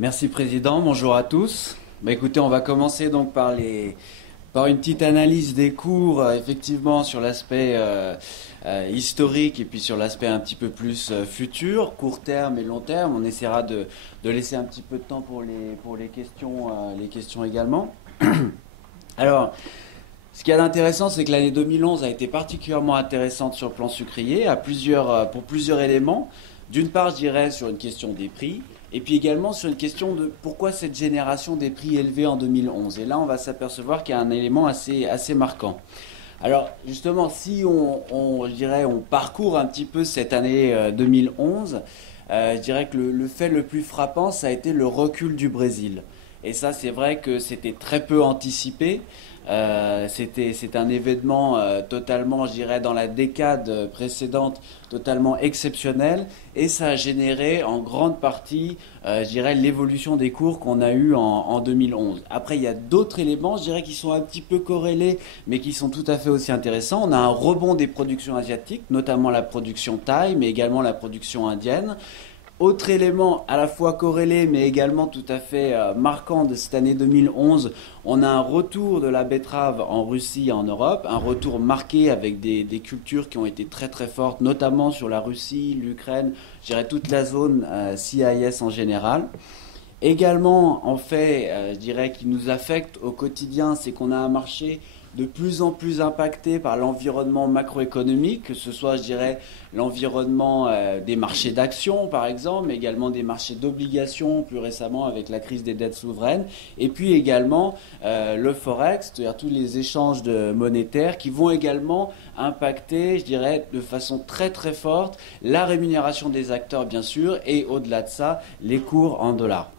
Merci Président, bonjour à tous. Écoutez, on va commencer donc par une petite analyse des cours, effectivement sur l'aspect historique et puis sur l'aspect un petit peu plus futur, court terme et long terme. On essaiera de laisser un petit peu de temps pour les questions également. Alors, ce qui est intéressant, c'est que l'année 2011 a été particulièrement intéressante sur le plan sucrier pour plusieurs éléments. D'une part, je dirais sur une question des prix, et puis également sur une question de pourquoi cette génération des prix élevés en 2011. Et là, on va s'apercevoir qu'il y a un élément assez marquant. Alors, justement, si je dirais, on parcourt un petit peu cette année 2011, je dirais que le fait le plus frappant, ça a été le recul du Brésil. Et ça, c'est vrai que c'était très peu anticipé. C'est un événement totalement, je dirais, dans la décade précédente, totalement exceptionnel, et ça a généré en grande partie, je dirais, l'évolution des cours qu'on a eu en 2011. Après, il y a d'autres éléments, je dirais, qui sont un petit peu corrélés, mais qui sont tout à fait aussi intéressants. On a un rebond des productions asiatiques, notamment la production thaï, mais également la production indienne. Autre élément à la fois corrélé mais également tout à fait marquant de cette année 2011, on a un retour de la betterave en Russie et en Europe, un retour marqué avec des cultures qui ont été très très fortes, notamment sur la Russie, l'Ukraine, je dirais toute la zone CIS en général. Également, en fait, je dirais qui nous affecte au quotidien, c'est qu'on a un marché de plus en plus impacté par l'environnement macroéconomique, que ce soit, je dirais, l'environnement des marchés d'actions, par exemple, mais également des marchés d'obligations, plus récemment avec la crise des dettes souveraines, et puis également le forex, c'est-à-dire tous les échanges monétaires qui vont également impacter, je dirais, de façon très très forte la rémunération des acteurs, bien sûr, et au-delà de ça, les cours en dollars.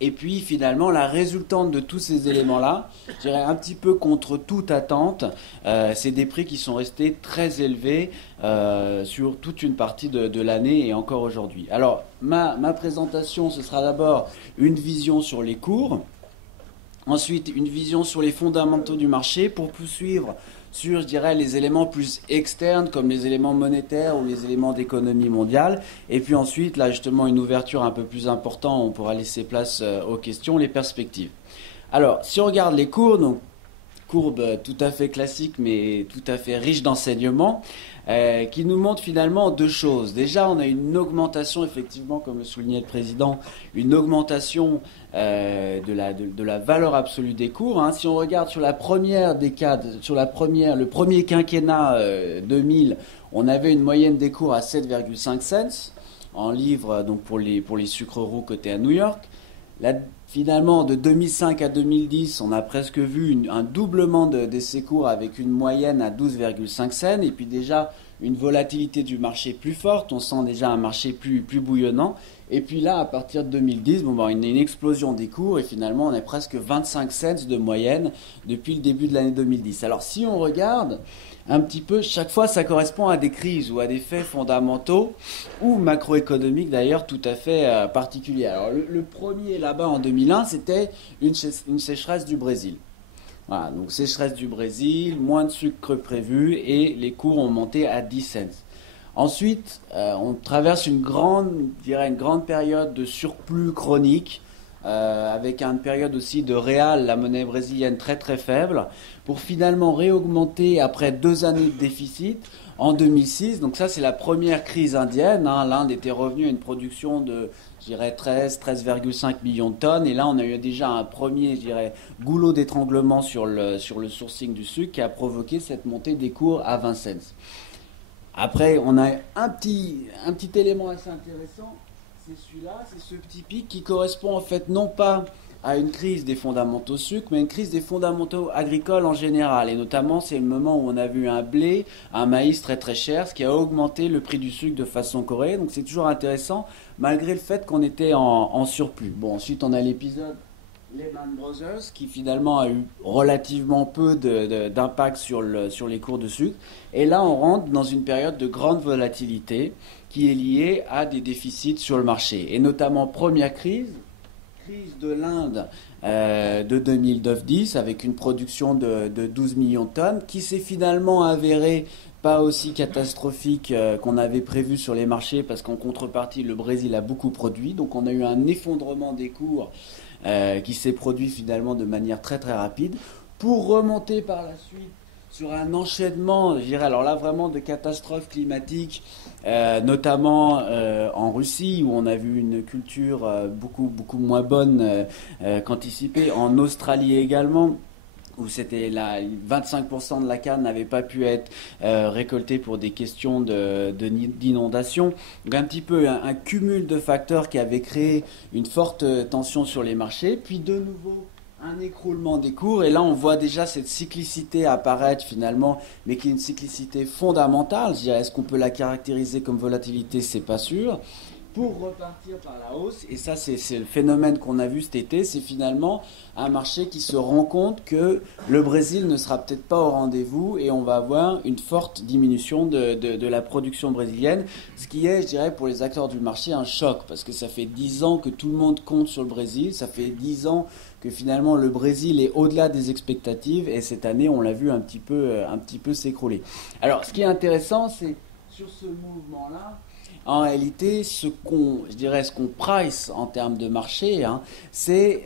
Et puis finalement, la résultante de tous ces éléments-là, je dirais un petit peu contre toute attente, c'est des prix qui sont restés très élevés sur toute une partie de l'année et encore aujourd'hui. Alors, ma présentation, ce sera d'abord une vision sur les cours, ensuite une vision sur les fondamentaux du marché pour poursuivre sur, je dirais, les éléments plus externes comme les éléments monétaires ou les éléments d'économie mondiale. Et puis ensuite, là justement, une ouverture un peu plus importante, on pourra laisser place aux questions, les perspectives. Alors, si on regarde les cours, donc courbe tout à fait classique mais tout à fait riche d'enseignements, qui nous montre finalement deux choses. Déjà, on a une augmentation, effectivement, comme le soulignait le président, une augmentation de la valeur absolue des cours. Hein. Si on regarde sur la première décade, le premier quinquennat 2000, on avait une moyenne des cours à 7,5 cents en livres donc pour les sucres roux cotés à New York. Finalement, de 2005 à 2010, on a presque vu un doublement de ces cours avec une moyenne à 12,5 cents et puis déjà une volatilité du marché plus forte. On sent déjà un marché plus bouillonnant. Et puis là, à partir de 2010, une explosion des cours et finalement, on est presque 25 cents de moyenne depuis le début de l'année 2010. Alors, si on regarde un petit peu, chaque fois ça correspond à des crises ou à des faits fondamentaux ou macroéconomiques d'ailleurs tout à fait particuliers. Alors le premier là-bas en 2001, c'était une sécheresse du Brésil. Voilà, donc sécheresse du Brésil, moins de sucre que prévu et les cours ont monté à 10 cents. Ensuite, on traverse une grande période de surplus chronique avec une période aussi de réal, la monnaie brésilienne très très faible, pour finalement réaugmenter après 2 années de déficit en 2006. Donc ça c'est la première crise indienne. Hein. L'Inde était revenue à une production de, je dirais, 13,5 millions de tonnes. Et là on a eu déjà un premier, je dirais, goulot d'étranglement sur le sourcing du sucre qui a provoqué cette montée des cours à 20 cents. Après on a un petit élément assez intéressant. C'est celui-là, c'est ce petit pic qui correspond en fait non pas à une crise des fondamentaux sucre, mais une crise des fondamentaux agricoles en général. Et notamment, c'est le moment où on a vu un blé, un maïs très très cher, ce qui a augmenté le prix du sucre de façon corrélée. Donc c'est toujours intéressant, malgré le fait qu'on était en surplus. Bon, ensuite on a l'épisode Lehman Brothers, qui finalement a eu relativement peu d'impact sur les cours de sucre. Et là, on rentre dans une période de grande volatilité qui est liée à des déficits sur le marché. Et notamment, première crise de l'Inde de 2009-10, avec une production de 12 millions de tonnes, qui s'est finalement avérée pas aussi catastrophique qu'on avait prévu sur les marchés parce qu'en contrepartie, le Brésil a beaucoup produit. Donc on a eu un effondrement des cours qui s'est produit finalement de manière très très rapide pour remonter par la suite sur un enchaînement, je dirais, alors là vraiment de catastrophes climatiques, notamment en Russie où on a vu une culture beaucoup moins bonne qu'anticipée, en Australie également où c'était là 25% de la canne n'avait pas pu être récoltée pour des questions d'inondation. Donc un petit peu un cumul de facteurs qui avait créé une forte tension sur les marchés, puis de nouveau un écroulement des cours, et là on voit déjà cette cyclicité apparaître finalement, mais qui est une cyclicité fondamentale. Je dirais, est-ce qu'on peut la caractériser comme volatilité? C'est pas sûr. Pour repartir par la hausse, et ça c'est le phénomène qu'on a vu cet été, c'est finalement un marché qui se rend compte que le Brésil ne sera peut-être pas au rendez-vous et on va avoir une forte diminution de la production brésilienne, ce qui est, je dirais, pour les acteurs du marché un choc, parce que ça fait 10 ans que tout le monde compte sur le Brésil, ça fait 10 ans que finalement le Brésil est au-delà des expectatives, et cette année on l'a vu un petit peu s'écrouler. Alors ce qui est intéressant, c'est sur ce mouvement-là, en réalité, ce qu'on price en termes de marché, hein, c'est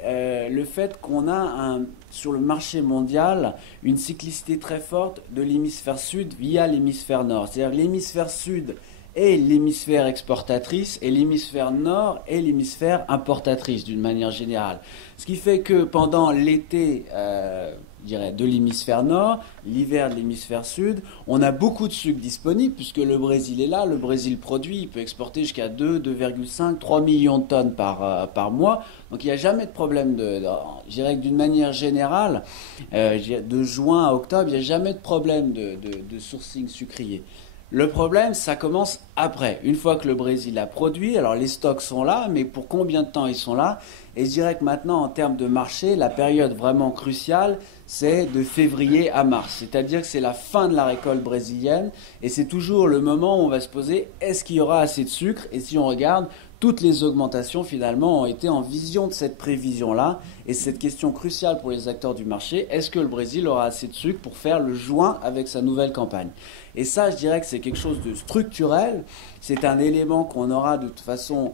le fait qu'on a sur le marché mondial une cyclicité très forte de l'hémisphère sud via l'hémisphère nord. C'est-à-dire l'hémisphère sud est l'hémisphère exportatrice et l'hémisphère nord est l'hémisphère importatrice d'une manière générale. Ce qui fait que pendant l'été, je dirais, de l'hémisphère nord, l'hiver de l'hémisphère sud, on a beaucoup de sucre disponible puisque le Brésil est là, le Brésil produit, il peut exporter jusqu'à 2,5, 3 millions de tonnes par mois. Donc il n'y a jamais de problème je dirais que d'une manière générale, de juin à octobre, il n'y a jamais de problème de sourcing sucrier. Le problème, ça commence après. Une fois que le Brésil a produit, alors les stocks sont là, mais pour combien de temps ils sont là? Et je dirais que maintenant, en termes de marché, la période vraiment cruciale, c'est de février à mars. C'est-à-dire que c'est la fin de la récolte brésilienne, et c'est toujours le moment où on va se poser, est-ce qu'il y aura assez de sucre? Et si on regarde, toutes les augmentations finalement ont été en vision de cette prévision-là. Et cette question cruciale pour les acteurs du marché, est-ce que le Brésil aura assez de sucre pour faire le joint avec sa nouvelle campagne? Et ça, je dirais que c'est quelque chose de structurel. C'est un élément qu'on aura de toute façon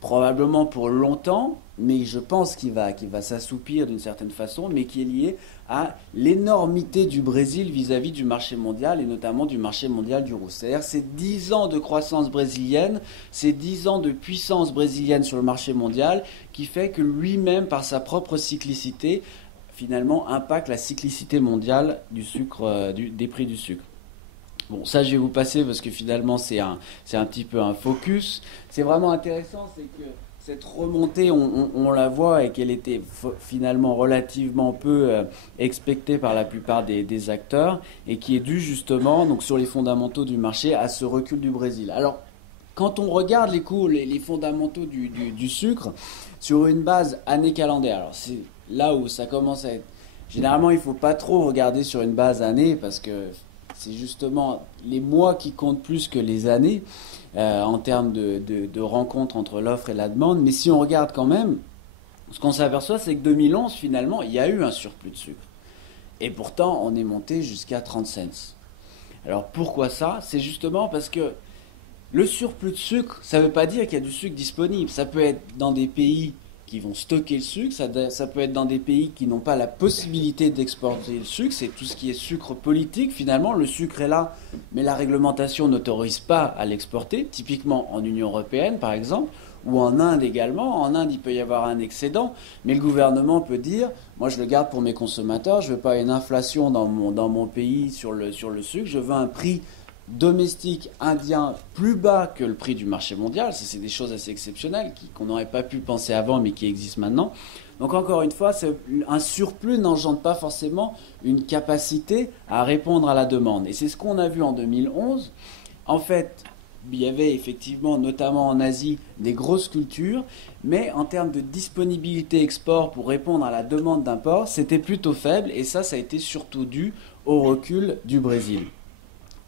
probablement pour longtemps, mais je pense qu'il va s'assoupir d'une certaine façon, mais qui est lié à l'énormité du Brésil vis-à-vis du marché mondial, et notamment du marché mondial du rouge. C'est-à-dire c'est 10 ans de croissance brésilienne, c'est 10 ans de puissance brésilienne sur le marché mondial, qui fait que lui-même, par sa propre cyclicité, finalement impacte la cyclicité mondiale du sucre, des prix du sucre. Bon, ça je vais vous passer parce que finalement c'est un petit peu un focus. C'est vraiment intéressant, c'est que cette remontée, on la voit, et qu'elle était finalement relativement peu expectée par la plupart des acteurs, et qui est due justement, donc sur les fondamentaux du marché, à ce recul du Brésil. Alors, quand on regarde les fondamentaux du sucre sur une base année calendaire, alors c'est là où ça commence à être... Généralement, il ne faut pas trop regarder sur une base année parce que c'est justement les mois qui comptent plus que les années en termes de rencontre entre l'offre et la demande. Mais si on regarde quand même, ce qu'on s'aperçoit, c'est que 2011, finalement, il y a eu un surplus de sucre. Et pourtant, on est monté jusqu'à 30 cents. Alors pourquoi ça? C'est justement parce que le surplus de sucre, ça ne veut pas dire qu'il y a du sucre disponible. Ça peut être dans des pays qui vont stocker le sucre, ça peut être dans des pays qui n'ont pas la possibilité d'exporter le sucre, c'est tout ce qui est sucre politique. Finalement, le sucre est là, mais la réglementation n'autorise pas à l'exporter, typiquement en Union européenne par exemple, ou en Inde également. En Inde, il peut y avoir un excédent, mais le gouvernement peut dire, moi je le garde pour mes consommateurs, je ne veux pas une inflation dans mon pays sur le sucre, je veux un prix domestique indien plus bas que le prix du marché mondial. Ça, c'est des choses assez exceptionnelles qu'on n'aurait pas pu penser avant, mais qui existent maintenant. Donc encore une fois, un surplus n'engendre pas forcément une capacité à répondre à la demande. Et c'est ce qu'on a vu en 2011. En fait, il y avait effectivement, notamment en Asie, des grosses cultures, mais en termes de disponibilité export pour répondre à la demande d'import, c'était plutôt faible, et ça a été surtout dû au recul du Brésil.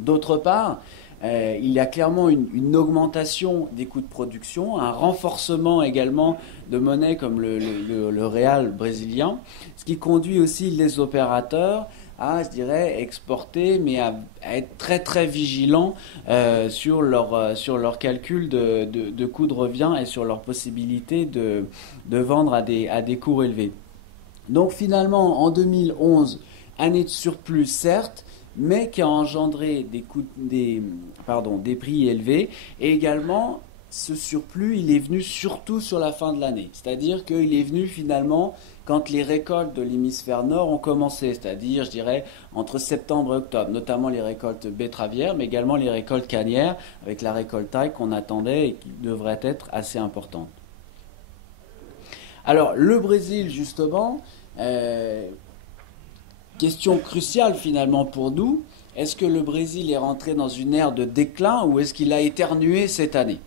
D'autre part, il y a clairement une augmentation des coûts de production, un renforcement également de monnaies comme le réal brésilien, ce qui conduit aussi les opérateurs à, je dirais, exporter, mais à être très très vigilants sur leur calcul de coût de revient et sur leur possibilité de vendre à des cours élevés. Donc finalement, en 2011, année de surplus certes, mais qui a engendré des prix élevés. Et également, ce surplus, il est venu surtout sur la fin de l'année. C'est-à-dire qu'il est venu finalement quand les récoltes de l'hémisphère nord ont commencé, c'est-à-dire, je dirais, entre septembre et octobre, notamment les récoltes betteravières, mais également les récoltes cannières, avec la récolte taille qu'on attendait et qui devrait être assez importante. Alors, le Brésil, justement, question cruciale finalement pour nous, est-ce que le Brésil est rentré dans une ère de déclin ou est-ce qu'il a éternué cette année?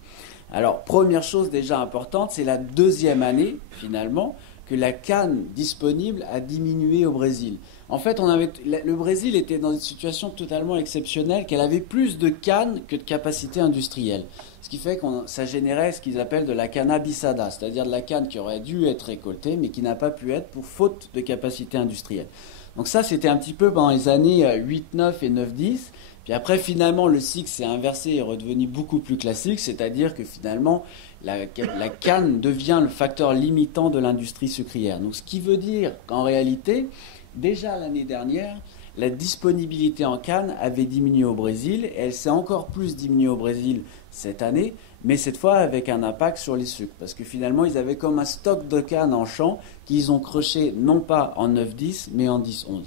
Alors, première chose déjà importante, c'est la deuxième année, finalement, que la canne disponible a diminué au Brésil. En fait, le Brésil était dans une situation totalement exceptionnelle, qu'elle avait plus de canne que de capacité industrielle. Ce qui fait que ça générait ce qu'ils appellent de la canna bissada, c'est-à-dire de la canne qui aurait dû être récoltée, mais qui n'a pas pu être pour faute de capacité industrielle. Donc ça, c'était un petit peu pendant les années 8, 9 et 9, 10. Puis après, finalement, le cycle s'est inversé et est redevenu beaucoup plus classique, c'est-à-dire que finalement, la canne devient le facteur limitant de l'industrie sucrière. Donc ce qui veut dire qu'en réalité, déjà l'année dernière, la disponibilité en canne avait diminué au Brésil, et elle s'est encore plus diminuée au Brésil cette année, mais cette fois avec un impact sur les sucres, parce que finalement ils avaient comme un stock de canne en champ qu'ils ont croché non pas en 9-10, mais en 10-11.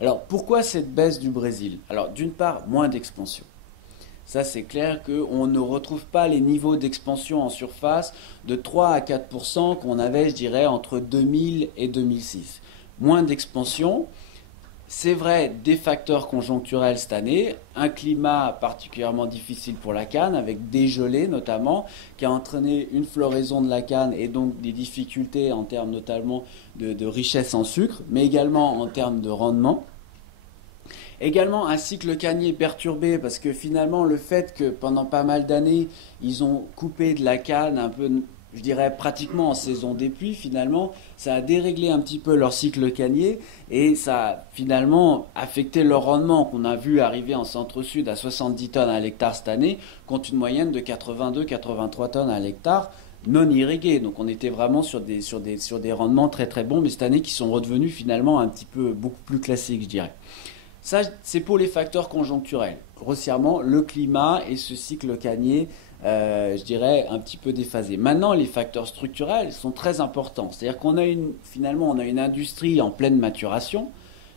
Alors pourquoi cette baisse du Brésil? Alors d'une part, moins d'expansion. Ça c'est clair qu'on ne retrouve pas les niveaux d'expansion en surface de 3 à 4% qu'on avait, je dirais, entre 2000 et 2006. Moins d'expansion. C'est vrai, des facteurs conjoncturels cette année, un climat particulièrement difficile pour la canne, avec des gelées notamment, qui a entraîné une floraison de la canne et donc des difficultés en termes notamment de richesse en sucre, mais également en termes de rendement. Également un cycle cannier perturbé parce que finalement le fait que pendant pas mal d'années ils ont coupé de la canne un peu, je dirais pratiquement en saison des pluies, finalement ça a déréglé un petit peu leur cycle cannier et ça a finalement affecté leur rendement qu'on a vu arriver en centre-sud à 70 tonnes à l'hectare cette année contre une moyenne de 82-83 tonnes à l'hectare non irrigués. Donc on était vraiment sur des rendements très très bons, mais cette année qui sont redevenus finalement un petit peu beaucoup plus classiques, je dirais. Ça, c'est pour les facteurs conjoncturels. Grossièrement, le climat et ce cycle cannier, je dirais, un petit peu déphasé. Maintenant, les facteurs structurels sont très importants. C'est-à-dire finalement, on a une industrie en pleine maturation,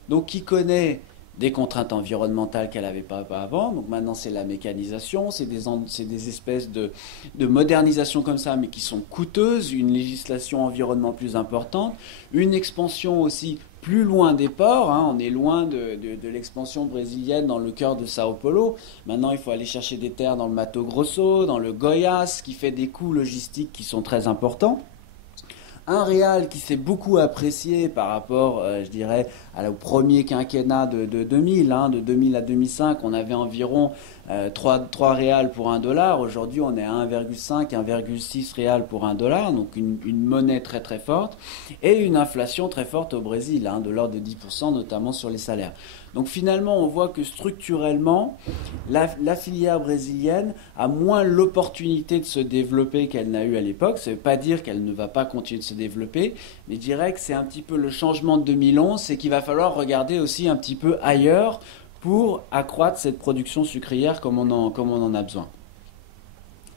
donc qui connaît des contraintes environnementales qu'elle n'avait pas avant. Donc maintenant, c'est la mécanisation, c'est des espèces de modernisation comme ça, mais qui sont coûteuses, une législation environnement plus importante, une expansion aussi plus loin des ports, hein, on est loin de l'expansion brésilienne dans le cœur de Sao Paulo. Maintenant, il faut aller chercher des terres dans le Mato Grosso, dans le Goiás, ce qui fait des coûts logistiques qui sont très importants. Un réal qui s'est beaucoup apprécié par rapport, je dirais, au premier quinquennat de 2000, hein, de 2000 à 2005, on avait environ 3 réals pour 1 dollar. Aujourd'hui, on est à 1,5, 1,6 réals pour 1 dollar, donc une monnaie très très forte, et une inflation très forte au Brésil, hein, de l'ordre de 10%, notamment sur les salaires. Donc finalement, on voit que structurellement, la filière brésilienne a moins l'opportunité de se développer qu'elle n'a eu à l'époque. Ça ne veut pas dire qu'elle ne va pas continuer de se développer, mais je dirais que c'est un petit peu le changement de 2011, c'est qu'il va falloir regarder aussi un petit peu ailleurs pour accroître cette production sucrière comme on en a besoin.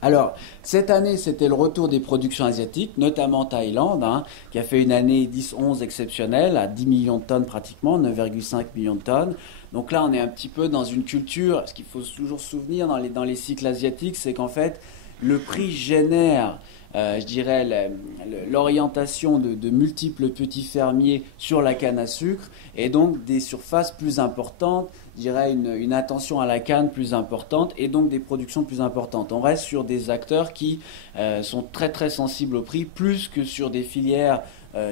Alors, cette année, c'était le retour des productions asiatiques, notamment Thaïlande, hein, qui a fait une année 10-11 exceptionnelle, à 10 millions de tonnes pratiquement, 9,5 millions de tonnes. Donc là, on est un petit peu dans une culture, ce qu'il faut toujours se souvenir dans les cycles asiatiques, c'est qu'en fait, le prix génère, je dirais, l'orientation de multiples petits fermiers sur la canne à sucre, et donc des surfaces plus importantes, je dirais une attention à la canne plus importante et donc des productions plus importantes. On reste sur des acteurs qui sont très très sensibles au prix, plus que sur des filières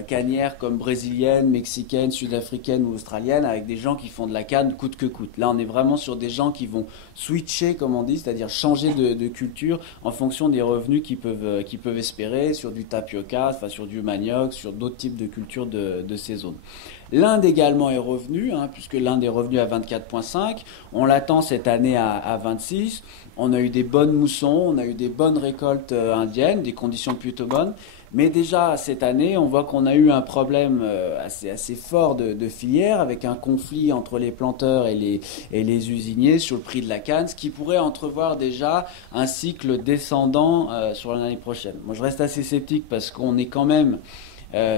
cannières comme brésiliennes, mexicaines, sud-africaines ou australiennes, avec des gens qui font de la canne coûte que coûte. Là, on est vraiment sur des gens qui vont switcher, comme on dit, c'est-à-dire changer de culture en fonction des revenus qu'ils peuvent espérer sur du tapioca, enfin sur du manioc, sur d'autres types de cultures de ces zones. L'Inde également est revenue, puisque l'Inde est revenue à 24,5. On l'attend cette année à 26. On a eu des bonnes moussons, on a eu des bonnes récoltes indiennes, des conditions plutôt bonnes. Mais déjà cette année, on voit qu'on a eu un problème assez fort de filière, avec un conflit entre les planteurs et les usiniers sur le prix de la canne, ce qui pourrait entrevoir déjà un cycle descendant sur l'année prochaine. Moi, je reste assez sceptique parce qu'on est quand même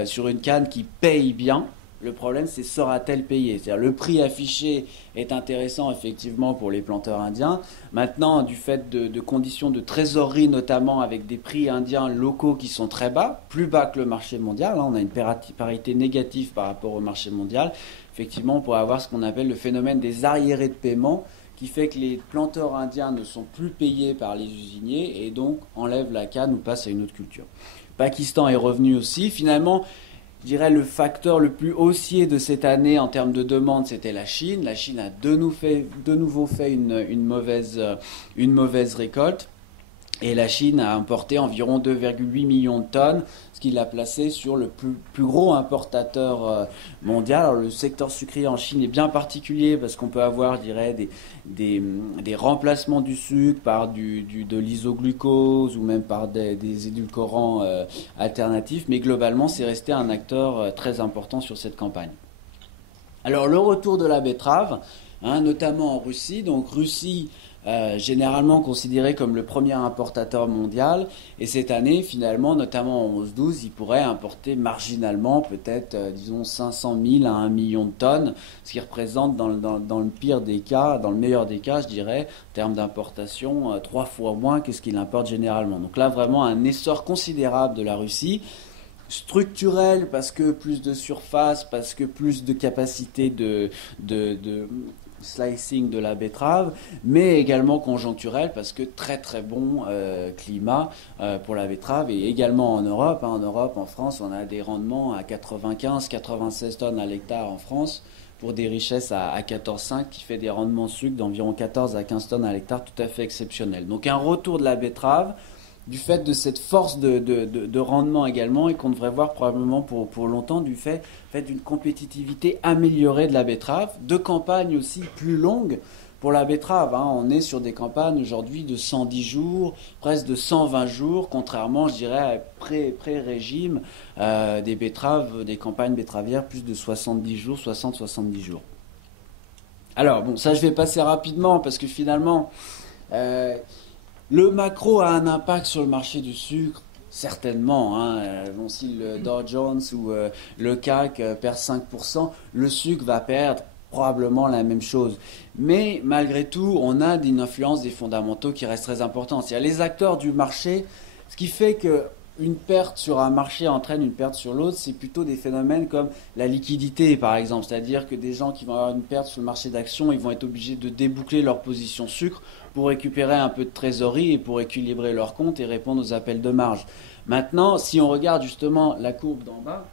sur une canne qui paye bien. Le problème, c'est saura-t-elle payer? C'est-à-dire, le prix affiché est intéressant effectivement pour les planteurs indiens. Maintenant, du fait de conditions de trésorerie, notamment avec des prix indiens locaux qui sont très bas, plus bas que le marché mondial, on a une parité négative par rapport au marché mondial. Effectivement, on pourrait avoir ce qu'on appelle le phénomène des arriérés de paiement, qui fait que les planteurs indiens ne sont plus payés par les usiniers et donc enlèvent la canne ou passent à une autre culture. Pakistan est revenu aussi. Finalement, je dirais le facteur le plus haussier de cette année en termes de demande, c'était la Chine. La Chine a de nouveau fait une mauvaise récolte. Et la Chine a importé environ 2,8 millions de tonnes, ce qui l'a placé sur le plus gros importateur mondial. Alors, le secteur sucrier en Chine est bien particulier parce qu'on peut avoir, je dirais, des remplacements du sucre par de l'isoglucose ou même par des édulcorants alternatifs. Mais globalement, c'est resté un acteur très important sur cette campagne. Alors, le retour de la betterave, notamment en Russie. Donc, Russie, généralement considéré comme le premier importateur mondial, et cette année finalement, notamment en 11-12, il pourrait importer marginalement peut-être disons 500 000 à 1 million de tonnes, ce qui représente dans le pire des cas, dans le meilleur des cas je dirais, en termes d'importation, 3 fois moins que ce qu'il importe généralement. Donc là vraiment un essor considérable de la Russie, structurel parce que plus de surface, parce que plus de capacité de slicing de la betterave, mais également conjoncturel parce que très très bon climat pour la betterave, et également en Europe. En Europe, en France, on a des rendements à 95-96 tonnes à l'hectare en France pour des richesses à 14,5 qui fait des rendements sucre d'environ 14 à 15 tonnes à l'hectare tout à fait exceptionnels. Donc un retour de la betterave du fait de cette force de rendement également, et qu'on devrait voir probablement pour longtemps du fait d'une compétitivité améliorée de la betterave, de campagnes aussi plus longues pour la betterave. On est sur des campagnes aujourd'hui de 110 jours, presque de 120 jours, contrairement, je dirais, à pré-régime des campagnes betteravières plus de 70 jours, 60-70 jours. Alors, bon, ça je vais passer rapidement parce que finalement... le macro a un impact sur le marché du sucre, certainement. Si le Dow Jones ou le CAC perd 5%, le sucre va perdre probablement la même chose. Mais malgré tout, on a une influence des fondamentaux qui reste très importante. C'est-à-dire les acteurs du marché, ce qui fait que une perte sur un marché entraîne une perte sur l'autre, c'est plutôt des phénomènes comme la liquidité, par exemple. C'est-à-dire que des gens qui vont avoir une perte sur le marché d'actions, ils vont être obligés de déboucler leur position sucre pour récupérer un peu de trésorerie et pour équilibrer leur compte et répondre aux appels de marge. Maintenant, si on regarde justement la courbe d'en bas,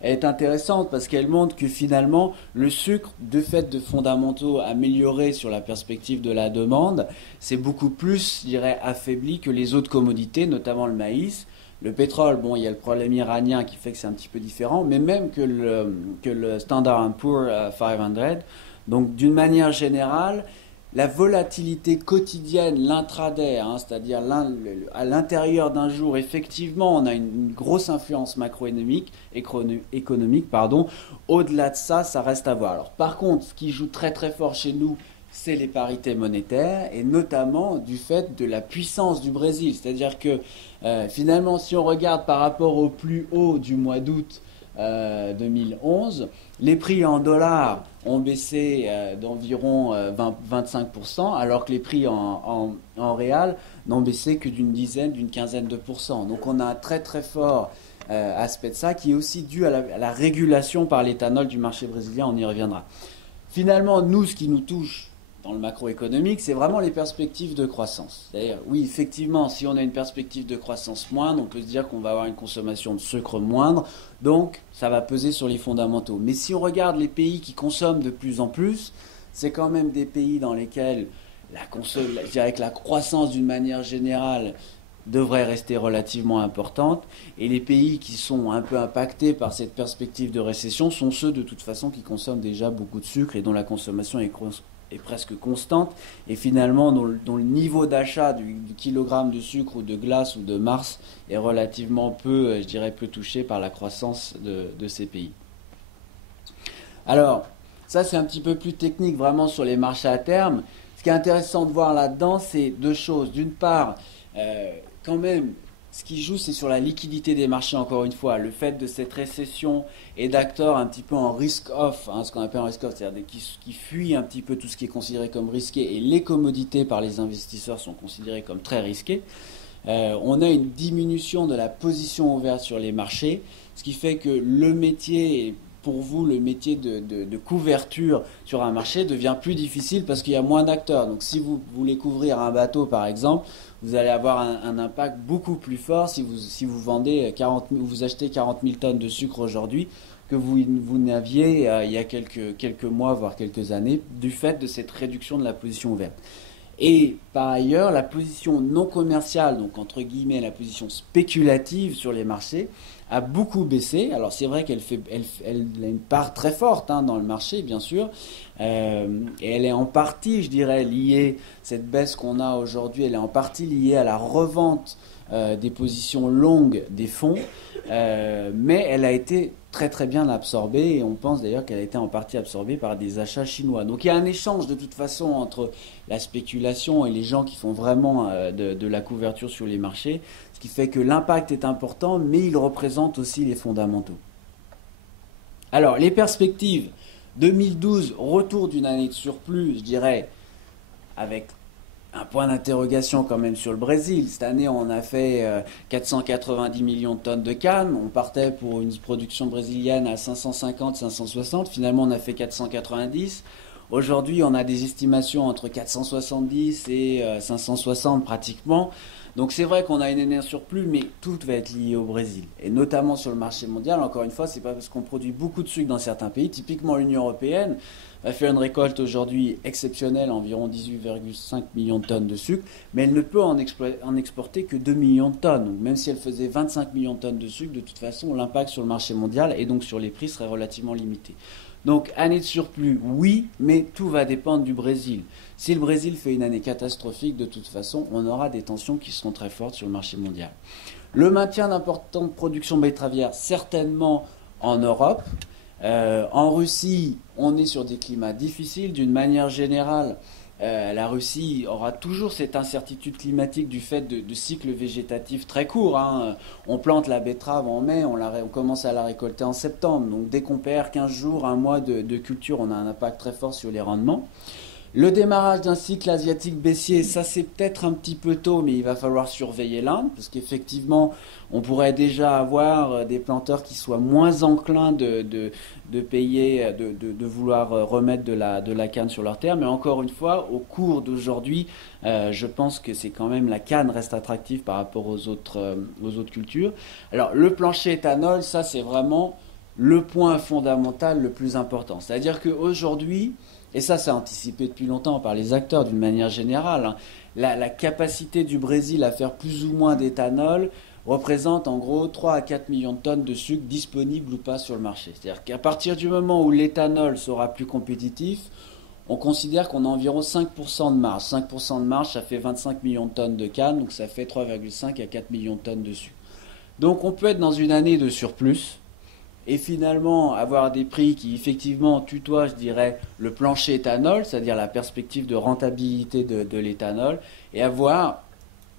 elle est intéressante parce qu'elle montre que finalement, le sucre, de fait de fondamentaux améliorés sur la perspective de la demande, c'est beaucoup plus, je dirais, affaibli que les autres commodités, notamment le maïs. Le pétrole, bon, il y a le problème iranien qui fait que c'est un petit peu différent, mais même que le Standard & Poor's 500. Donc, d'une manière générale, la volatilité quotidienne, l'intraday, c'est-à-dire à l'intérieur d'un jour, effectivement, on a une grosse influence macroéconomique. Au-delà de ça, ça reste à voir. Alors, par contre, ce qui joue très très fort chez nous, c'est les parités monétaires, et notamment du fait de la puissance du Brésil. C'est-à-dire que finalement, si on regarde par rapport au plus haut du mois d'août 2011, les prix en dollars ont baissé d'environ 25%, alors que les prix en réal n'ont baissé que d'une quinzaine de pourcents. Donc on a un très très fort aspect de ça, qui est aussi dû à la régulation par l'éthanol du marché brésilien, on y reviendra. Finalement, nous, ce qui nous touche dans le macroéconomique, c'est vraiment les perspectives de croissance. C'est-à-dire, oui, effectivement, si on a une perspective de croissance moindre, on peut se dire qu'on va avoir une consommation de sucre moindre, donc ça va peser sur les fondamentaux. Mais si on regarde les pays qui consomment de plus en plus, c'est quand même des pays dans lesquels je dirais que la croissance d'une manière générale devrait rester relativement importante. Et les pays qui sont un peu impactés par cette perspective de récession sont ceux de toute façon qui consomment déjà beaucoup de sucre et dont la consommation est presque constante. Et finalement, dont le niveau d'achat du kilogramme de sucre ou de glace ou de Mars est relativement peu, je dirais, peu touché par la croissance de ces pays. Alors, ça c'est un petit peu plus technique vraiment sur les marchés à terme. Ce qui est intéressant de voir là-dedans, c'est deux choses. D'une part, quand même, ce qui joue, c'est sur la liquidité des marchés, encore une fois. Le fait de cette récession et d'acteurs un petit peu en risk-off, ce qu'on appelle en risk-off, c'est-à-dire qui fuient un petit peu tout ce qui est considéré comme risqué, et les commodités par les investisseurs sont considérées comme très risquées. On a une diminution de la position ouverte sur les marchés, ce qui fait que le métier, pour vous, le métier de couverture sur un marché devient plus difficile parce qu'il y a moins d'acteurs. Donc si vous voulez couvrir un bateau, par exemple, vous allez avoir un impact beaucoup plus fort si vous vendez 40 000, vous achetez 40 000 tonnes de sucre aujourd'hui que vous n'aviez il y a quelques mois, voire quelques années, du fait de cette réduction de la position ouverte. Et par ailleurs, la position non commerciale, donc entre guillemets la position spéculative sur les marchés, a beaucoup baissé. Alors c'est vrai qu'elle a une part très forte dans le marché, bien sûr, et elle est en partie, je dirais, liée, cette baisse qu'on a aujourd'hui, elle est en partie liée à la revente des positions longues des fonds, mais elle a été très très bien absorbée, et on pense d'ailleurs qu'elle a été en partie absorbée par des achats chinois. Donc il y a un échange de toute façon entre la spéculation et les gens qui font vraiment de la couverture sur les marchés, ce qui fait que l'impact est important, mais il représente aussi les fondamentaux. Alors les perspectives 2012, retour d'une année de surplus, je dirais, avec un point d'interrogation quand même sur le Brésil. Cette année, on a fait 490 millions de tonnes de canne. On partait pour une production brésilienne à 550, 560. Finalement, on a fait 490. Aujourd'hui, on a des estimations entre 470 et 560 pratiquement. Donc c'est vrai qu'on a une année en surplus, mais tout va être lié au Brésil. Et notamment sur le marché mondial, encore une fois, c'est pas parce qu'on produit beaucoup de sucre dans certains pays, typiquement l'Union européenne, va faire une récolte aujourd'hui exceptionnelle, environ 18,5 millions de tonnes de sucre, mais elle ne peut en exporter que 2 millions de tonnes. Donc même si elle faisait 25 millions de tonnes de sucre, de toute façon, l'impact sur le marché mondial et donc sur les prix serait relativement limité. Donc année de surplus, oui, mais tout va dépendre du Brésil. Si le Brésil fait une année catastrophique, de toute façon, on aura des tensions qui seront très fortes sur le marché mondial. Le maintien d'importantes productions betteravières, certainement en Europe. En Russie, on est sur des climats difficiles. D'une manière générale, la Russie aura toujours cette incertitude climatique du fait de cycles végétatifs très courts. On plante la betterave en mai, on commence à la récolter en septembre. Donc dès qu'on perd 15 jours, un mois de culture, on a un impact très fort sur les rendements. Le démarrage d'un cycle asiatique baissier, ça c'est peut-être un petit peu tôt, mais il va falloir surveiller l'Inde, parce qu'effectivement, on pourrait déjà avoir des planteurs qui soient moins enclins de payer, de vouloir remettre de la canne sur leur terre. Mais encore une fois, au cours d'aujourd'hui, je pense que c'est quand même, la canne reste attractive par rapport aux autres cultures. Alors le plancher éthanol, ça c'est vraiment le point fondamental le plus important. C'est-à-dire qu'aujourd'hui, et ça c'est anticipé depuis longtemps par les acteurs d'une manière générale, la capacité du Brésil à faire plus ou moins d'éthanol représente en gros 3 à 4 millions de tonnes de sucre disponibles ou pas sur le marché. C'est-à-dire qu'à partir du moment où l'éthanol sera plus compétitif, on considère qu'on a environ 5% de marge. 5% de marge, ça fait 25 millions de tonnes de canne, donc ça fait 3,5 à 4 millions de tonnes de sucre. Donc on peut être dans une année de surplus, et finalement avoir des prix qui effectivement tutoient, je dirais, le plancher éthanol, c'est-à-dire la perspective de rentabilité de l'éthanol, et avoir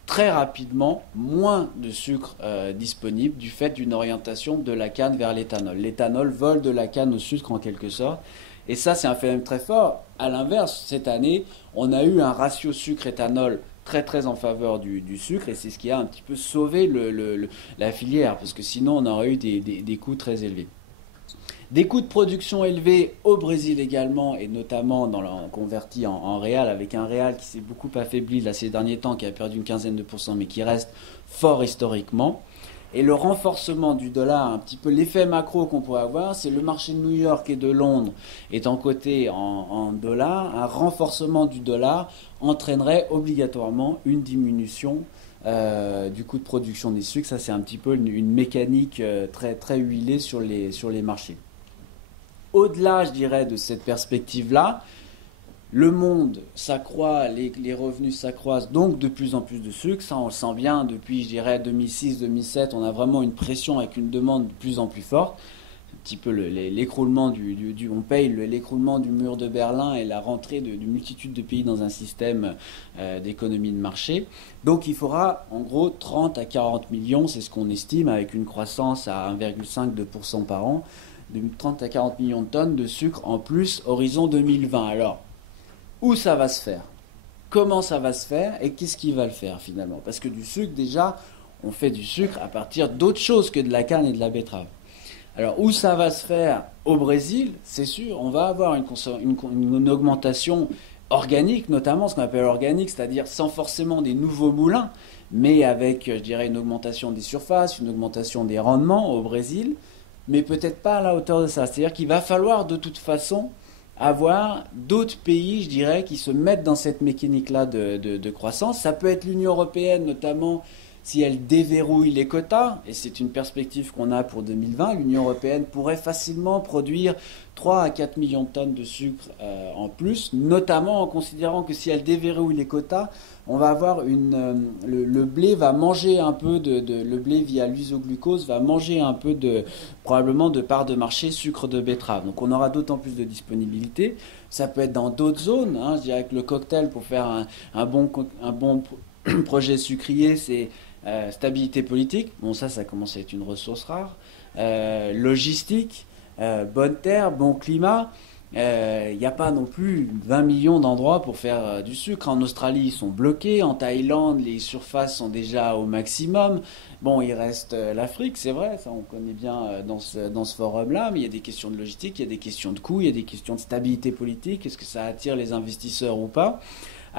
très rapidement moins de sucre disponible du fait d'une orientation de la canne vers l'éthanol. L'éthanol vole de la canne au sucre en quelque sorte, et ça c'est un phénomène très fort. À l'inverse, cette année, on a eu un ratio sucre-éthanol très très en faveur du sucre, et c'est ce qui a un petit peu sauvé la filière, parce que sinon on aurait eu des coûts très élevés. Des coûts de production élevés au Brésil également, et notamment convertis en réal, avec un réal qui s'est beaucoup affaibli là, ces derniers temps, qui a perdu une quinzaine de pourcents, mais qui reste fort historiquement. Et le renforcement du dollar, un petit peu l'effet macro qu'on pourrait avoir, c'est le marché de New York et de Londres étant coté en dollars. Un renforcement du dollar entraînerait obligatoirement une diminution du coût de production des sucres. Ça, c'est un petit peu une mécanique très, très huilée sur les marchés. Au-delà, je dirais, de cette perspective-là, le monde s'accroît, les revenus s'accroissent, donc de plus en plus de sucre. Ça, on le sent bien depuis, je dirais, 2006-2007. On a vraiment une pression avec une demande de plus en plus forte. Un petit peu l'écroulement on paye l'écroulement du mur de Berlin et la rentrée d'une multitude de pays dans un système d'économie de marché. Donc il faudra en gros 30 à 40 millions, c'est ce qu'on estime, avec une croissance à 1,5-2% par an, de 30 à 40 millions de tonnes de sucre en plus horizon 2020. Alors, où ça va se faire? Comment ça va se faire? Et qu'est-ce qui va le faire finalement? Parce que du sucre, déjà, on fait du sucre à partir d'autre chose que de la canne et de la betterave. Alors, où ça va se faire? Au Brésil, c'est sûr, on va avoir une augmentation organique, notamment ce qu'on appelle organique, c'est-à-dire sans forcément des nouveaux moulins, mais avec, je dirais, une augmentation des surfaces, une augmentation des rendements au Brésil, mais peut-être pas à la hauteur de ça. C'est-à-dire qu'il va falloir de toute façon avoir d'autres pays, je dirais, qui se mettent dans cette mécanique-là de croissance. Ça peut être l'Union européenne, notamment si elle déverrouille les quotas, et c'est une perspective qu'on a pour 2020, l'Union européenne pourrait facilement produire 3 à 4 millions de tonnes de sucre en plus, notamment en considérant que si elle déverrouille les quotas, on va avoir le blé va manger un peu le blé via l'isoglucose va manger un peu probablement de part de marché sucre de betterave. Donc on aura d'autant plus de disponibilité. Ça peut être dans d'autres zones, hein, je dirais que le cocktail pour faire un bon projet sucrier, c'est stabilité politique. Bon, ça commence à être une ressource rare. Logistique, bonne terre, bon climat. Il n'y a pas non plus 20 millions d'endroits pour faire du sucre. En Australie, ils sont bloqués. En Thaïlande, les surfaces sont déjà au maximum. Bon, il reste l'Afrique, c'est vrai, ça on connaît bien dans ce forum-là, mais il y a des questions de logistique, il y a des questions de coûts, il y a des questions de stabilité politique. Est-ce que ça attire les investisseurs ou pas?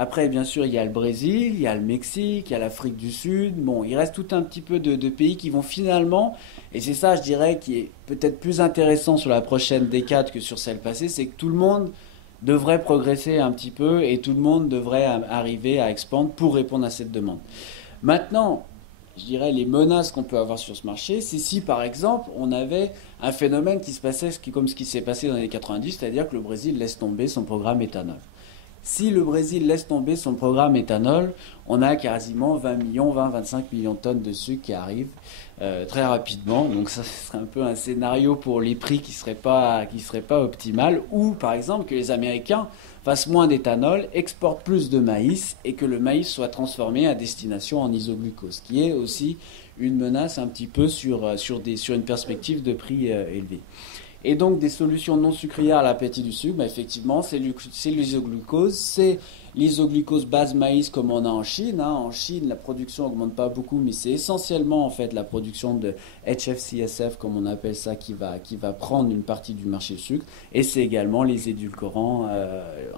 Après, bien sûr, il y a le Brésil, il y a le Mexique, il y a l'Afrique du Sud. Bon, il reste tout un petit peu de pays qui vont finalement, et c'est ça, je dirais, qui est peut-être plus intéressant sur la prochaine décade que sur celle passée, c'est que tout le monde devrait progresser un petit peu et tout le monde devrait arriver à expandre pour répondre à cette demande. Maintenant, je dirais, les menaces qu'on peut avoir sur ce marché, c'est si, par exemple, on avait un phénomène qui se passait comme ce qui s'est passé dans les années 90, c'est-à-dire que le Brésil laisse tomber son programme éthanol. Si le Brésil laisse tomber son programme éthanol, on a quasiment 25 millions de tonnes de sucre qui arrivent très rapidement. Donc ça, ce serait un peu un scénario pour les prix qui serait pas optimal. Ou par exemple que les Américains fassent moins d'éthanol, exportent plus de maïs et que le maïs soit transformé à destination en isoglucose, qui est aussi une menace un petit peu sur une perspective de prix élevé. Et donc des solutions non sucrières à l'appétit du sucre, effectivement, c'est l'isoglucose, c'est l'isoglucose base maïs comme on a en Chine. En Chine, la production n'augmente pas beaucoup, mais c'est essentiellement en fait la production de HFCSF, comme on appelle ça, qui va prendre une partie du marché du sucre. Et c'est également les édulcorants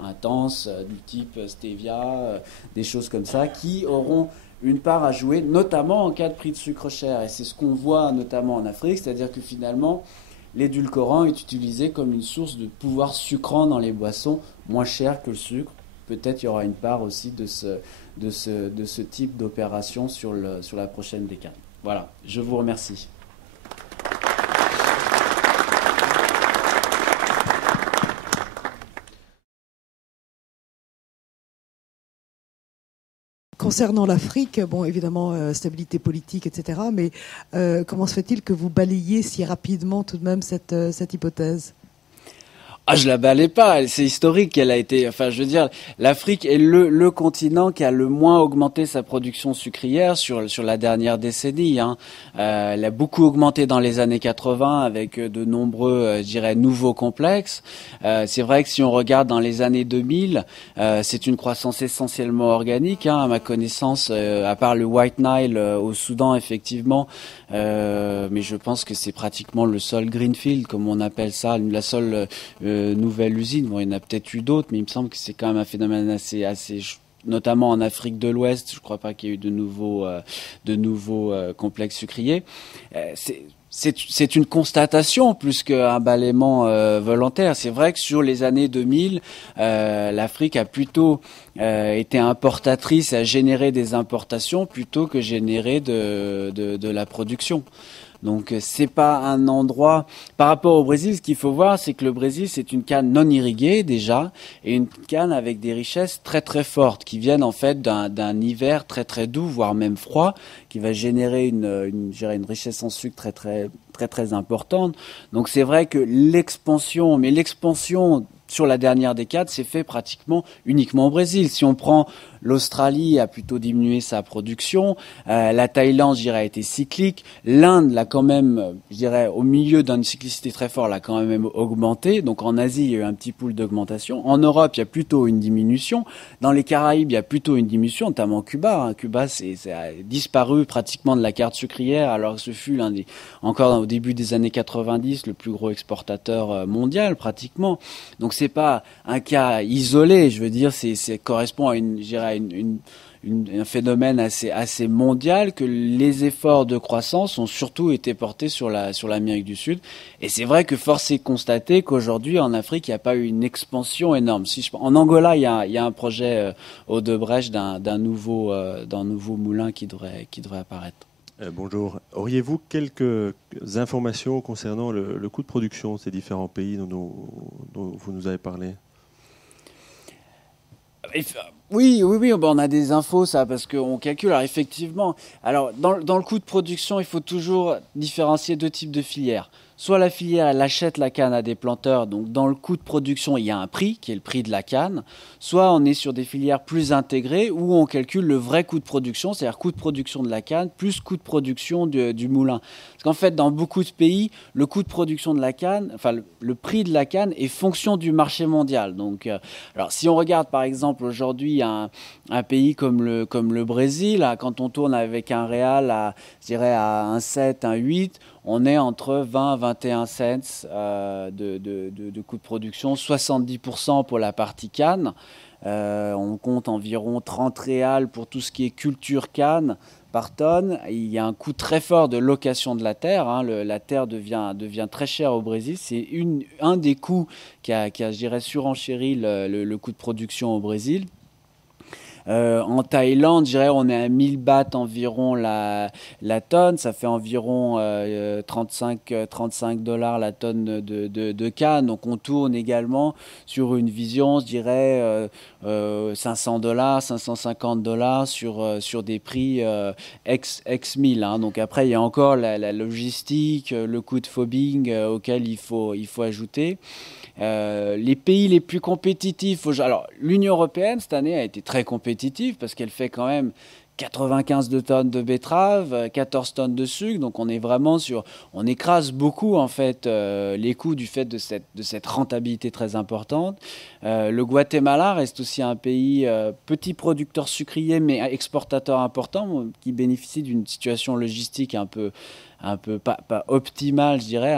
intenses du type stevia, des choses comme ça, qui auront une part à jouer, notamment en cas de prix de sucre cher. Et c'est ce qu'on voit notamment en Afrique, c'est-à-dire que finalement, l'édulcorant est utilisé comme une source de pouvoir sucrant dans les boissons, moins cher que le sucre. Peut-être il y aura une part aussi de ce type d'opération sur la prochaine décade. Voilà, je vous remercie. Concernant l'Afrique, bon, évidemment, stabilité politique, etc. Mais comment se fait-il que vous balayez si rapidement tout de même cette hypothèse ? Ah, je la balaie pas, c'est historique qu'elle a été, enfin, je veux dire, l'Afrique est le continent qui a le moins augmenté sa production sucrière sur la dernière décennie, hein. Elle a beaucoup augmenté dans les années 80 avec de nombreux, je dirais, nouveaux complexes. C'est vrai que si on regarde dans les années 2000, c'est une croissance essentiellement organique, hein, à ma connaissance, à part le White Nile au Soudan, effectivement, mais je pense que c'est pratiquement le seul greenfield, comme on appelle ça, la seule nouvelle usine. Bon, il y en a peut-être eu d'autres, mais il me semble que c'est quand même un phénomène assez notamment en Afrique de l'Ouest. Je ne crois pas qu'il y ait eu de nouveaux complexes sucriers. c'est une constatation plus qu'un balaiement volontaire. C'est vrai que sur les années 2000, l'Afrique a plutôt été importatrice, a généré des importations plutôt que générer de la production. Donc c'est pas un endroit. Par rapport au Brésil, ce qu'il faut voir, c'est que le Brésil, c'est une canne non irriguée déjà, et une canne avec des richesses très très fortes qui viennent en fait d'un hiver très très doux, voire même froid, qui va générer une richesse en sucre très très très très importante. Donc c'est vrai que l'expansion sur la dernière décade, s'est fait pratiquement uniquement au Brésil. Si on prend l'Australie, a plutôt diminué sa production. La Thaïlande, je dirais, a été cyclique. L'Inde l'a quand même, je dirais, au milieu d'une cyclicité très forte, l'a quand même augmenté. Donc en Asie, il y a eu un petit pool d'augmentation. En Europe, il y a plutôt une diminution. Dans les Caraïbes, il y a plutôt une diminution, notamment Cuba. Cuba, a disparu pratiquement de la carte sucrière, alors que ce fut encore au début des années 90, le plus gros exportateur mondial, pratiquement. Donc c'est pas un cas isolé, je veux dire, c'est correspond à un phénomène assez mondial, que les efforts de croissance ont surtout été portés sur l'Amérique du Sud. Et c'est vrai que force est de constater qu'aujourd'hui en Afrique il n'y a pas eu une expansion énorme. En Angola il y a un projet Odebrecht d'un nouveau moulin qui devrait apparaître. Bonjour. Auriez-vous quelques informations concernant le coût de production de ces différents pays dont vous nous avez parlé ? Oui, on a des infos, ça, parce qu'on calcule. Alors, effectivement, dans le coût de production, il faut toujours différencier deux types de filières. Soit la filière, elle achète la canne à des planteurs, donc dans le coût de production, il y a un prix, qui est le prix de la canne. Soit on est sur des filières plus intégrées, où on calcule le vrai coût de production, c'est-à-dire coût de production de la canne, plus coût de production du moulin. Parce qu'en fait, dans beaucoup de pays, le coût de production de la canne, enfin le prix de la canne est fonction du marché mondial. Donc, alors si on regarde par exemple aujourd'hui un pays comme le Brésil, quand on tourne avec un réal à 1,7, 1,8, on est entre 20 et 21 cents de coût de production, 70% pour la partie canne. On compte environ 30 réals pour tout ce qui est culture canne par tonne. Il y a un coût très fort de location de la terre. La terre devient très chère au Brésil. C'est un des coûts qui a je dirais, surenchéri le coût de production au Brésil. En Thaïlande, je dirais, on est à 1000 bahts environ la tonne. Ça fait environ 35 $ la tonne de canne. Donc on tourne également sur une vision, je dirais, $500, $550 sur des prix ex-1000. Donc après, il y a encore la logistique, le coût de phobbing auquel il faut ajouter. Les pays les plus compétitifs, alors l'Union européenne cette année a été très compétitive parce qu'elle fait quand même 95 tonnes de betteraves, 14 tonnes de sucre, donc on est vraiment on écrase beaucoup en fait les coûts du fait de cette rentabilité très importante. Le Guatemala reste aussi un pays petit producteur sucrier mais exportateur important qui bénéficie d'une situation logistique un peu pas optimale, je dirais,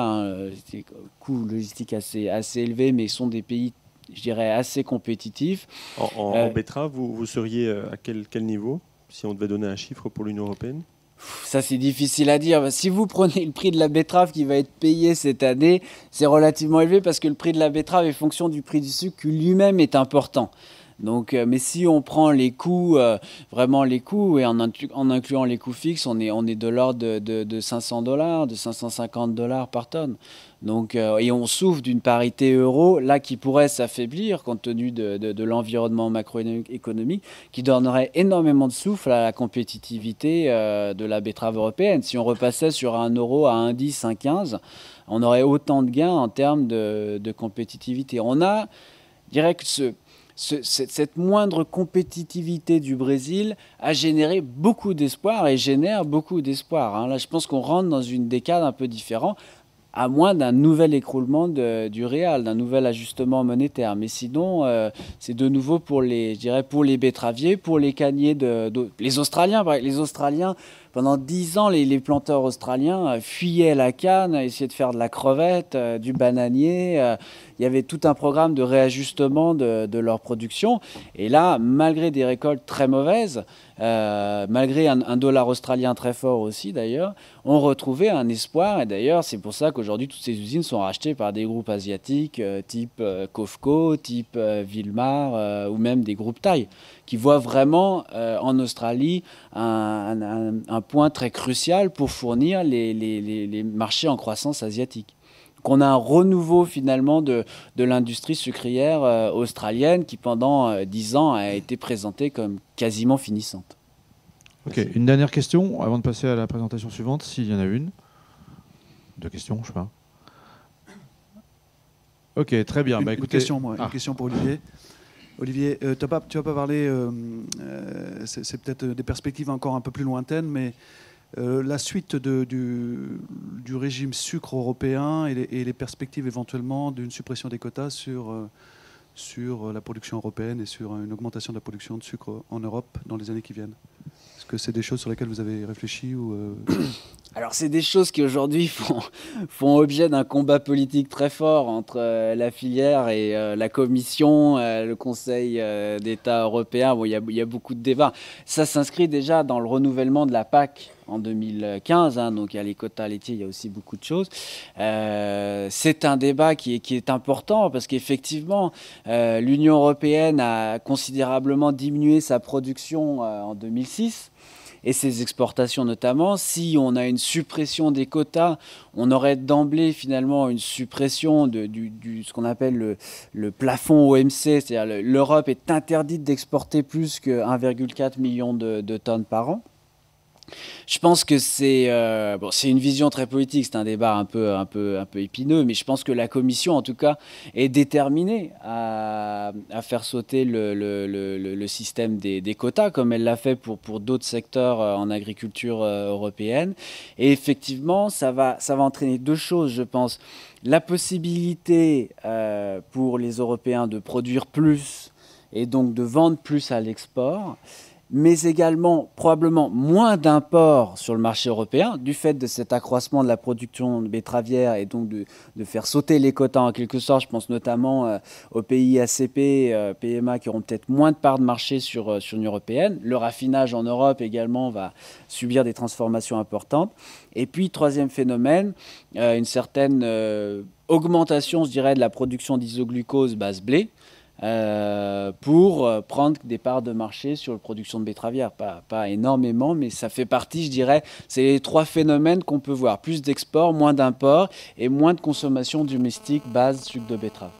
des coûts logistiques assez élevés, mais sont des pays, je dirais, assez compétitifs. En betterave, vous seriez à quel niveau, si on devait donner un chiffre pour l'Union européenne ? Ça, c'est difficile à dire. Si vous prenez le prix de la betterave qui va être payé cette année, c'est relativement élevé parce que le prix de la betterave est fonction du prix du sucre qui lui-même est important. Donc, mais si on prend les coûts, vraiment les coûts, et en incluant les coûts fixes, on est de l'ordre de $500, de $550 par tonne. Donc, et on souffre d'une parité euro, là, qui pourrait s'affaiblir compte tenu de l'environnement macroéconomique, qui donnerait énormément de souffle à la compétitivité de la betterave européenne. Si on repassait sur un euro à 1,10, 1,15, on aurait autant de gains en termes de compétitivité. Je dirais que cette moindre compétitivité du Brésil a généré beaucoup d'espoir et génère beaucoup d'espoir. Là, je pense qu'on rentre dans une décade un peu différente, à moins d'un nouvel écroulement du réal, d'un nouvel ajustement monétaire. Mais sinon, c'est de nouveau pour les betteraviers, pour les canniers les Australiens. Les Australiens, pendant 10 ans, les planteurs australiens fuyaient la canne, essayaient de faire de la crevette, du bananier. Il y avait tout un programme de réajustement de leur production. Et là, malgré des récoltes très mauvaises, malgré un dollar australien très fort aussi d'ailleurs, on retrouvait un espoir. Et d'ailleurs, c'est pour ça qu'aujourd'hui, toutes ces usines sont rachetées par des groupes asiatiques type Cofco, type Wilmar ou même des groupes Thai, qui voient vraiment en Australie un point très crucial pour fournir les marchés en croissance asiatiques. Qu'on a un renouveau finalement de l'industrie sucrière australienne qui pendant 10 ans a été présentée comme quasiment finissante. Ok, une dernière question avant de passer à la présentation suivante, s'il y en a une. 2 questions, je sais pas. Ok, très bien. Écoutez... Une question pour Olivier. Olivier, tu vas pas parler, c'est peut-être des perspectives encore un peu plus lointaines, mais la suite du régime sucre européen et les perspectives éventuellement d'une suppression des quotas sur la production européenne et sur une augmentation de la production de sucre en Europe dans les années qui viennent. Est-ce que c'est des choses sur lesquelles vous avez réfléchi ou Alors, c'est des choses qui aujourd'hui font objet d'un combat politique très fort entre la filière et la Commission, le Conseil d'État européen. Bon, il y a beaucoup de débats. Ça s'inscrit déjà dans le renouvellement de la PAC en 2015. Donc, il y a les quotas laitiers, il y a aussi beaucoup de choses. C'est un débat qui est important parce qu'effectivement, l'Union européenne a considérablement diminué sa production en 2006. Et ses exportations notamment. Si on a une suppression des quotas, on aurait d'emblée finalement une suppression de ce qu'on appelle le plafond OMC, c'est-à-dire l'Europe est interdite d'exporter plus que 1,4 million de tonnes par an. Je pense que c'est une vision très politique, c'est un débat un peu épineux, mais je pense que la Commission, en tout cas, est déterminée à faire sauter le système des quotas, comme elle l'a fait pour d'autres secteurs en agriculture européenne. Et effectivement, ça va entraîner 2 choses, je pense. La possibilité pour les Européens de produire plus et donc de vendre plus à l'export, mais également probablement moins d'imports sur le marché européen du fait de cet accroissement de la production betteravière et donc de faire sauter les quotas en quelque sorte. Je pense notamment aux pays ACP, PMA qui auront peut-être moins de parts de marché sur l'Union européenne. Le raffinage en Europe également va subir des transformations importantes. Et puis, 3e phénomène, une certaine augmentation, je dirais, de la production d'isoglucose base blé. Pour prendre des parts de marché sur la production de betteravière. Pas énormément, mais ça fait partie, je dirais, c'est les 3 phénomènes qu'on peut voir. Plus d'export, moins d'import et moins de consommation domestique base sucre de betterave.